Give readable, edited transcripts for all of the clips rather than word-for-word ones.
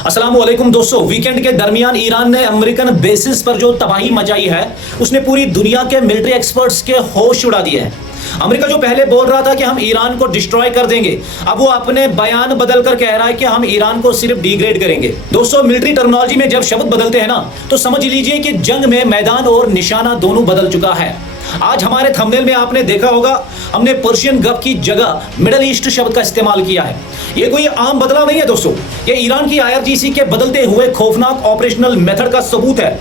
अस्सलाम वालेकुम दोस्तों, वीकेंड के दरमियान ईरान ने अमेरिकन बेसिस पर जो तबाही मचाई है उसने पूरी दुनिया के मिलिट्री एक्सपर्ट्स के होश उड़ा दिए हैं। अमेरिका जो पहले बोल रहा था कि हम ईरान को डिस्ट्रॉय कर देंगे, अब वो अपने बयान बदल कर कह रहा है कि हम ईरान को सिर्फ डिग्रेड करेंगे। दोस्तों, मिलिट्री टर्मिनोलॉजी में जब शब्द बदलते हैं ना, तो समझ लीजिए कि जंग में मैदान और निशाना दोनों बदल चुका है। आज हमारे थंबनेल में आपने देखा होगा, हमने पर्शियन गल्फ की जगह मिडल ईस्ट शब्द का इस्तेमाल किया है। ये कोई आम बदलाव नहीं है दोस्तों, ये ईरान की IRGC के बदलते हुए खौफनाक ऑपरेशनल मेथड का सबूत है।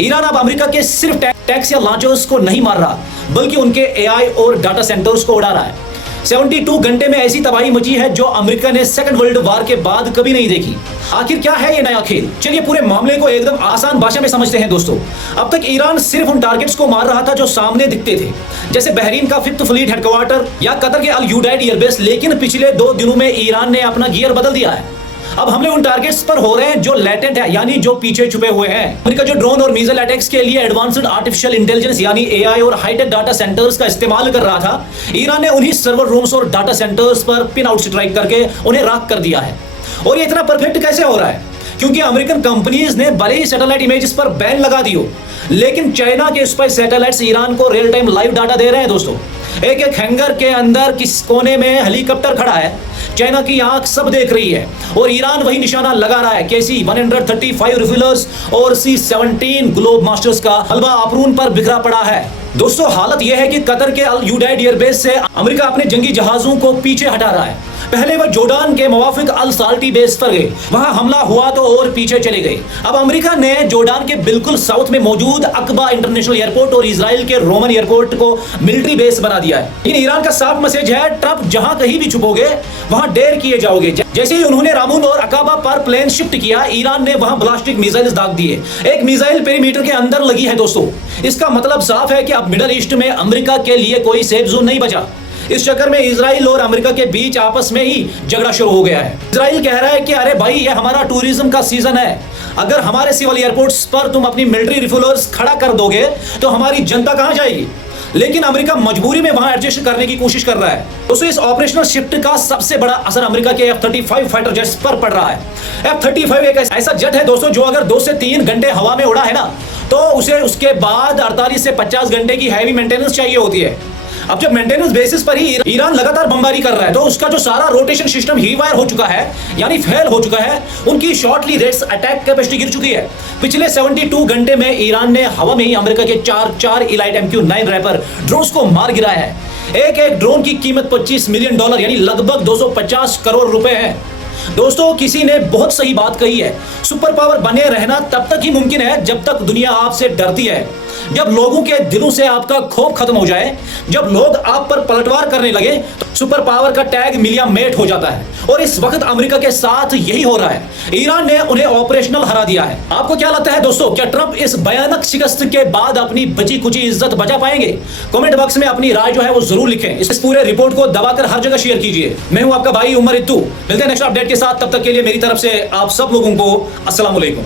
ईरान अब अमेरिका के सिर्फ टैंक्स या लॉन्चर्स को नहीं मार रहा, बल्कि उनके AI और डाटा सेंटर्स को उड़ा रहा है। 72 घंटे में ऐसी तबाही मची है जो अमेरिका ने सेकंड वर्ल्ड वॉर के बाद कभी नहीं देखी। आखिर क्या है ये नया खेल? चलिए पूरे मामले को एकदम आसान भाषा में समझते हैं दोस्तों। अब तक ईरान सिर्फ उन टारगेट्स को मार रहा था जो सामने दिखते थे, जैसे बहरीन का 5th फ्लीट हेडक्वार्टर या कतर के अल यूडाइड एयरबेस। लेकिन पिछले 2 दिनों में ईरान ने अपना गियर बदल दिया है। अब हमले उन टारगेट्स पर हो रहे हैं जो लेटेंट है, यानी जो पीछे छुपे हुए हैं। अमेरिका जो ड्रोन और मिसाइल अटैक्स के लिए एडवांस्ड आर्टिफिशियल इंटेलिजेंस यानी AI और हाईटेक डाटा सेंटर्स का इस्तेमाल कर रहा था, ईरान ने उन्हीं सर्वर रूम्स और डाटा सेंटर्स पर पिन आउट स्ट्राइक करके उन्हें राख कर दिया है। और ये इतना परफेक्ट कैसे हो रहा है? क्योंकि अमेरिकन कंपनीज ने भले ही सैटेलाइट इमेजेस पर बैन लगा दी हो, लेकिन चाइना के स्पाई सैटेलाइट्स ईरान को रियल टाइम लाइव डाटा दे रहे हैं दोस्तों। एक एक हैंगर के अंदर किस कोने में हेलीकॉप्टर खड़ा है, चाइना की आंख सब देख रही है और ईरान वही निशाना लगा रहा है। KC-135 रिफ्यूलर्स और C-17 ग्लोब मास्टर्स का हलवा अप्रून पर बिखरा पड़ा है। दोस्तों, हालत यह है कि कतर के अल यूडाइड एयरबेस से अमेरिका अपने जंगी जहाजों को पीछे हटा रहा है। पहले वह जोर्डान के मुवाफिक अल साल्टी बेस पर गए, वहां हमला हुआ तो और पीछे चले गए। अब अमेरिका ने जोर्डान के बिल्कुल साउथ में मौजूद अकबा इंटरनेशनल एयरपोर्ट और इजराइल के रोमन एयरपोर्ट को मिलिट्री बेस बना दिया है। इन ईरान का साफ मैसेज है, ट्रम्प जहां कहीं भी छुपोगे वहां डेर किए जाओगे। जैसे ही उन्होंने रामून और अकाबा पर प्लेन शिफ्ट किया, ईरान ने वहां ब्लास्टिक मिसाइल दाग दिए। एक मिसाइल पेरीमीटर के अंदर लगी है दोस्तों। इसका मतलब साफ है कि अब मिडल ईस्ट में अमेरिका के लिए कोई सेफ जोन नहीं बचा। इस चक्कर में इजराइल और अमेरिका के बीच आपस में ही झगड़ा शुरू हो गया है। इजराइल कह रहा है कि अरे भाई, ये हमारा टूरिज्म का सीजन है, अगर हमारे सिविल एयरपोर्ट्स पर तुम अपनी मिलिट्री रिफ्यूलर्स खड़ा कर दोगे तो हमारी जनता कहां जाएगी। लेकिन अमेरिका मजबूरी में वहां एडजस्ट करने की कोशिश कर रहा है। दोस्तों, इस ऑपरेशनल शिफ्ट का सबसे बड़ा असर अमेरिका के F-35 फाइटर जेट्स पर पड़ रहा है। F-35 एक ऐसा जेट है दोस्तों, जो अगर 2 से 3 घंटे हवा में उड़ा है ना, तो उसे उसके बाद 48 से 50 घंटे की हैवी मेंटेनेंस चाहिए होती है। अब जब मेंटेनेंस बेसिस पर ही ईरान लगातार बमबारी कर रहा है, तो उसका जो सारा रोटेशन सिस्टम ही वायर हो चुका है, यानी फेल हो चुका है। उनकी शॉर्टली रेट्स अटैक कैपेसिटी गिर चुकी है। पिछले 72 घंटे में ईरान ने हवा में ही अमेरिका के 4 इलाइट MQ-9 रैपर ड्रोन्स को मार गिराया है। एक एक ड्रोन की कीमत $25 मिलियन यानी लगभग 250 करोड़ रुपए है। दोस्तों, किसी ने बहुत सही बात कही है, सुपर पावर बने रहना तब तक ही मुमकिन है जब तक दुनिया आपसे डरती है। जब लोगों के दिलों से आपका खौफ खत्म हो जाए, जब लोग आप पर पलटवार करने लगे, तो सुपर पावर का टैग मिलिया मेट हो जाता है। और इस वक्त अमेरिका के साथ यही हो रहा है। ईरान ने उन्हें ऑपरेशनल हरा दिया है। आपको क्या लगता है दोस्तों, क्या ट्रंप इस भयानक शिकस्त के बाद अपनी बची कुची इज्जत बचा पाएंगे? कमेंट बॉक्स में अपनी राय जो है वो जरूर लिखें। इस पूरे रिपोर्ट को दबाकर हर जगह शेयर कीजिए। मैं हूं आपका भाई उमर इत्तू। मिलते हैं नेक्स्ट अपडेट के साथ, तब तक के लिए मेरी तरफ से आप सब लोगों को अस्सलाम वालेकुम।